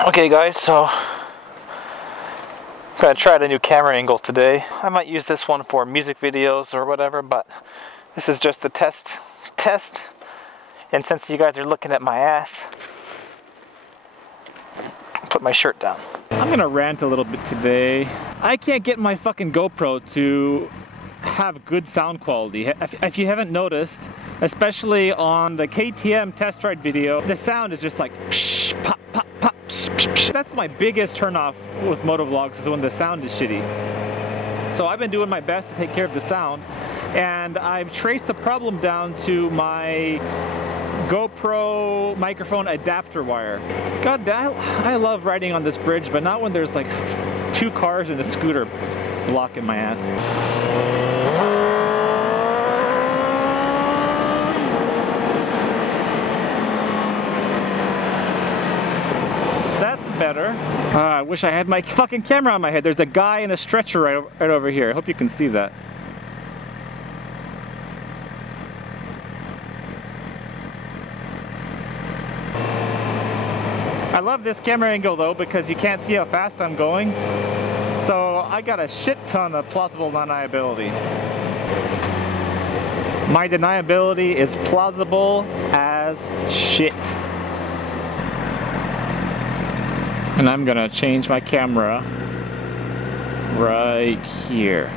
Okay guys, so I'm gonna try out a new camera angle today. I might use this one for music videos or whatever, but this is just a test. And since you guys are looking at my ass, I'll put my shirt down. I'm gonna rant a little bit today. I can't get my fucking GoPro to have good sound quality. If you haven't noticed, especially on the KTM test ride video, the sound is just like psh, pop, pop, pop, psh, psh, psh. That's my biggest turnoff with motovlogs, is when the sound is shitty. So I've been doing my best to take care of the sound, and I've traced the problem down to my GoPro microphone adapter wire. God damn, I love riding on this bridge, but not when there's like 2 cars and a scooter blocking my ass. Better. I wish I had my fucking camera on my head. There's a guy in a stretcher right over here. I hope you can see that. I love this camera angle though, because you can't see how fast I'm going. So I got a shit ton of plausible deniability. My deniability is plausible as shit. And I'm gonna change my camera right here.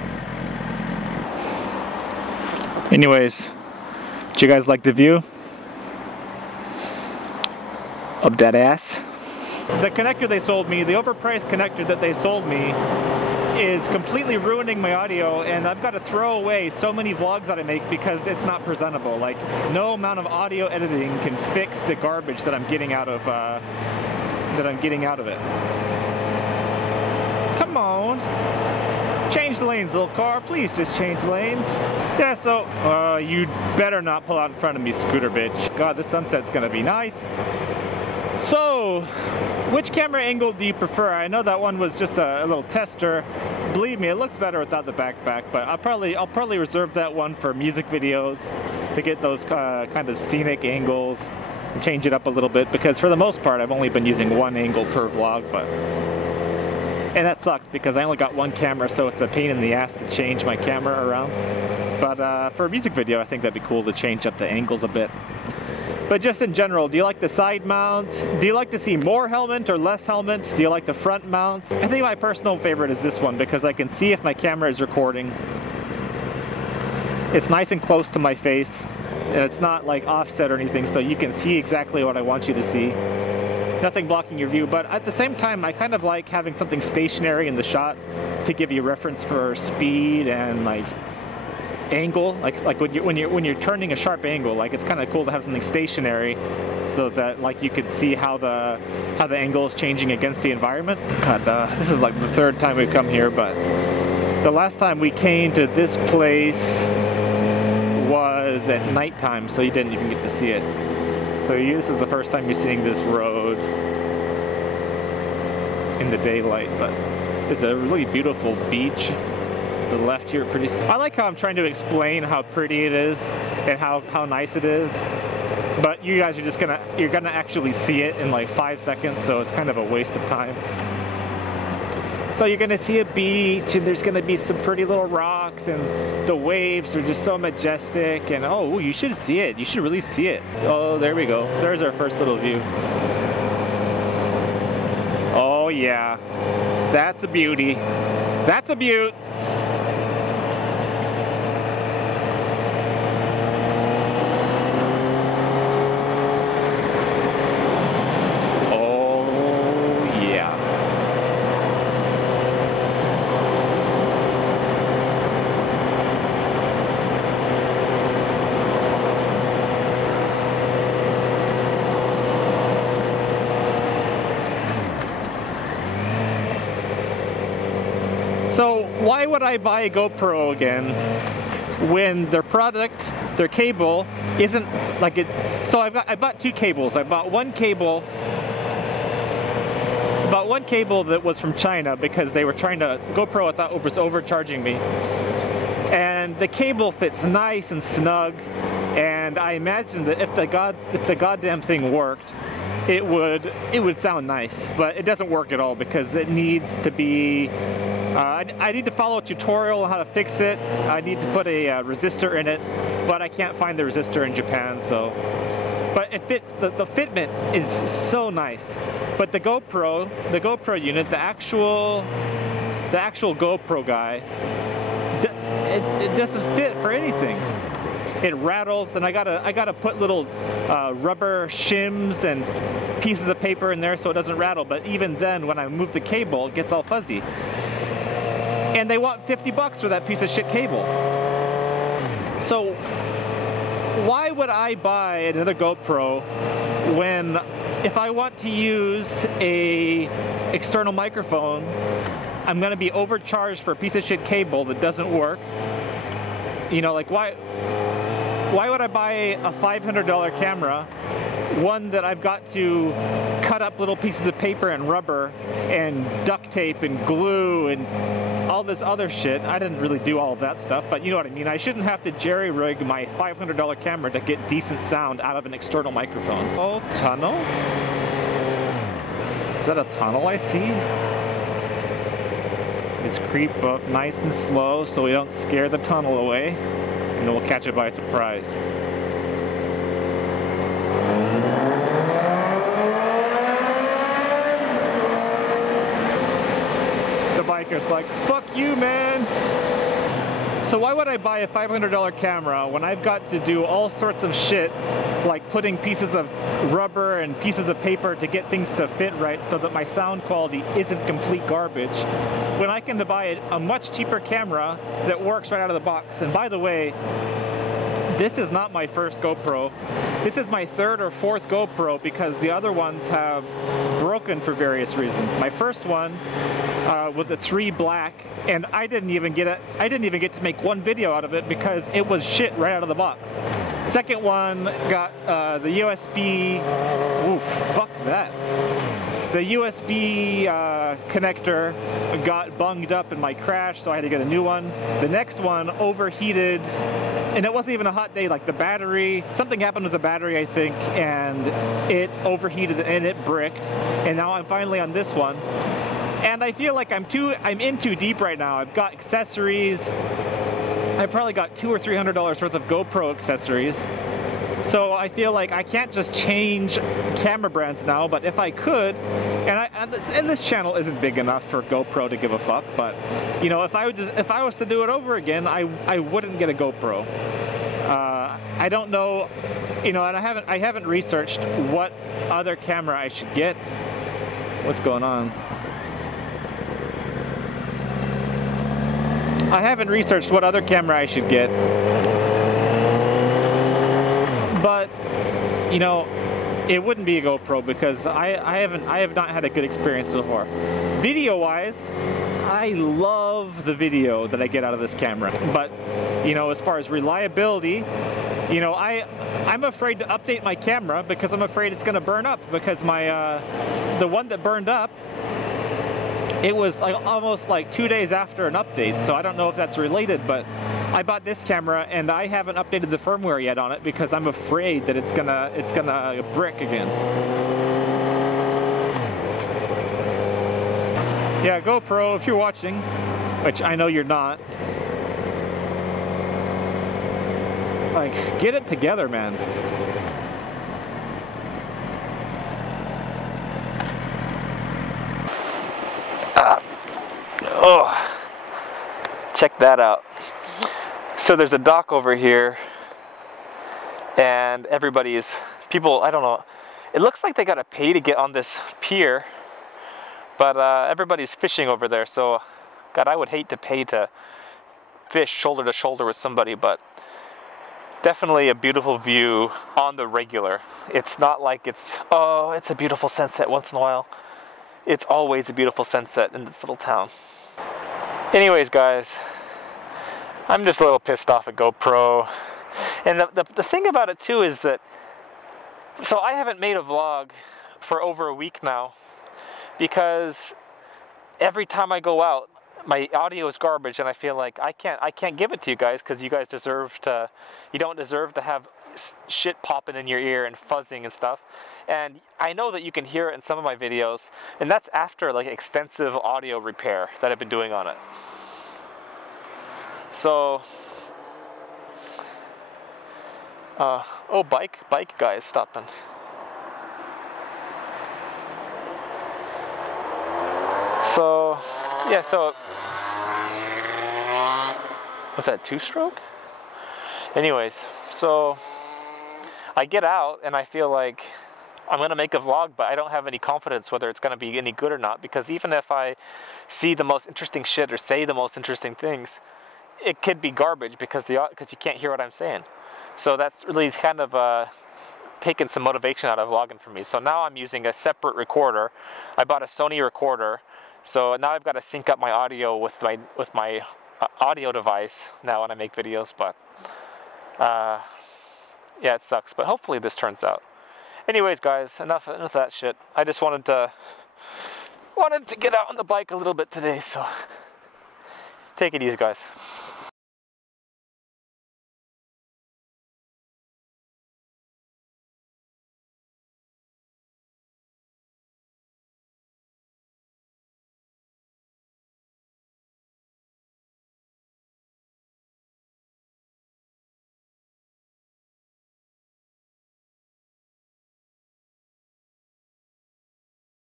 Anyways, did you guys like the view of that ass? The connector they sold me, the overpriced connector that they sold me, is completely ruining my audio, and I've got to throw away so many vlogs that I make because it's not presentable. Like, no amount of audio editing can fix the garbage that I'm getting out of it. Come on. Change the lanes, little car. Please just change lanes. Yeah, so, you better not pull out in front of me, scooter bitch. God, this sunset's gonna be nice. So, which camera angle do you prefer? I know that one was just a little tester. Believe me, it looks better without the backpack, but I'll probably reserve that one for music videos to get those kind of scenic angles. Change it up a little bit, because for the most part I've only been using one angle per vlog, and that sucks because I only got one camera, so it's a pain in the ass to change my camera around. But for a music video I think that'd be cool to change up the angles a bit. But just in general, do you like the side mount? Do you like to see more helmet or less helmet? Do you like the front mount? I think my personal favorite is this one because I can see if my camera is recording. It's nice and close to my face. And it's not like offset or anything, so you can see exactly what I want you to see. Nothing blocking your view, but at the same time I kind of like having something stationary in the shot to give you reference for speed and like angle. Like when you're turning a sharp angle, like it's kind of cool to have something stationary so that like you could see how the angle is changing against the environment. God, this is like the 3rd time we've come here, but the last time we came to this place was at nighttime, so you didn't even get to see it. So this is the first time you're seeing this road in the daylight, but it's a really beautiful beach. To the left here, pretty. I like how I'm trying to explain how pretty it is and how nice it is, but you guys are just you're gonna actually see it in like 5 seconds, so it's kind of a waste of time. So you're gonna see a beach, and there's gonna be some pretty little rocks, and the waves are just so majestic, and oh, you should see it. You should really see it. Oh, there we go. There's our first little view. Oh yeah, that's a beauty. That's a beaut. So why would I buy a GoPro again when their product, their cable, isn't like it? So I bought 2 cables. I bought one cable that was from China because they were trying to, GoPro I thought was overcharging me. And the cable fits nice and snug, and I imagined that if the goddamn thing worked, it would sound nice, but it doesn't work at all because it needs to be, I need to follow a tutorial on how to fix it. I need to put a resistor in it, but I can't find the resistor in Japan, so. But it fits, the fitment is so nice. But the GoPro unit, the actual GoPro guy, it doesn't fit for anything. It rattles, and I gotta put little rubber shims and pieces of paper in there so it doesn't rattle. But even then, when I move the cable, it gets all fuzzy. And they want $50 for that piece of shit cable. So why would I buy another GoPro when, if I want to use a external microphone, I'm gonna be overcharged for a piece of shit cable that doesn't work? You know, like why would I buy a $500 camera, one that I've got to cut up little pieces of paper and rubber and duct tape and glue and all this other shit? I didn't really do all of that stuff, but you know what I mean. I shouldn't have to jerry-rig my $500 camera to get decent sound out of an external microphone. Oh, tunnel? Is that a tunnel I see? Let's creep up nice and slow so we don't scare the tunnel away, and then we'll catch it by surprise. The biker's like, fuck you, man! So why would I buy a $500 camera when I've got to do all sorts of shit, like putting pieces of rubber and pieces of paper to get things to fit right so that my sound quality isn't complete garbage, when I can buy a much cheaper camera that works right out of the box? And by the way, this is not my first GoPro. This is my third or fourth GoPro because the other ones have broken for various reasons. My first one was a 3 black, and I didn't even get to make one video out of it because it was shit right out of the box. Second one got the USB, oof, fuck that. The USB connector got bunged up in my crash, so I had to get a new one. The next one overheated, and it wasn't even a hot day. Like the battery, something happened with the battery, I think, and it overheated and it bricked. And now I'm finally on this one, and I feel like I'm in too deep right now. I've got accessories. I probably got $200 or $300 worth of GoPro accessories. So I feel like I can't just change camera brands now, but if I could, and this channel isn't big enough for GoPro to give a fuck, but you know, if I was to do it over again, I wouldn't get a GoPro. I don't know, you know, and I haven't researched what other camera I should get. What's going on? I haven't researched what other camera I should get. But, you know, it wouldn't be a GoPro because I have not had a good experience before. Video-wise, I love the video that I get out of this camera. But, you know, as far as reliability, you know, I'm afraid to update my camera because I'm afraid it's gonna burn up, because my the one that burned up, it was like almost like 2 days after an update, so I don't know if that's related, but I bought this camera and I haven't updated the firmware yet on it because I'm afraid that it's gonna brick again. Yeah, GoPro, if you're watching, which I know you're not, like, get it together, man. Oh, check that out. So there's a dock over here, and people, I don't know, it looks like they gotta pay to get on this pier, but everybody's fishing over there, so God, I would hate to pay to fish shoulder to shoulder with somebody, but definitely a beautiful view on the regular. It's not like it's a beautiful sunset once in a while. It's always a beautiful sunset in this little town. Anyways, guys, I'm just a little pissed off at GoPro. And the thing about it too is that, so I haven't made a vlog for over a week now because every time I go out, my audio is garbage, and I feel like I can't give it to you guys because you guys you don't deserve to have shit popping in your ear and fuzzing and stuff. And I know that you can hear it in some of my videos, and that's after like extensive audio repair that I've been doing on it. So, oh, bike guy is stopping. So, yeah, so, was that 2-stroke? Anyways, so I get out and I feel like I'm going to make a vlog, but I don't have any confidence whether it's going to be any good or not, because even if I see the most interesting shit or say the most interesting things, it could be garbage because you can't hear what I'm saying. So that's really kind of taken some motivation out of vlogging for me. So now I'm using a separate recorder. I bought a Sony recorder, so now I've got to sync up my audio with my audio device now when I make videos. But yeah, it sucks. But hopefully this turns out. Anyways, guys, enough of that shit. I just wanted to get out on the bike a little bit today. So take it easy, guys.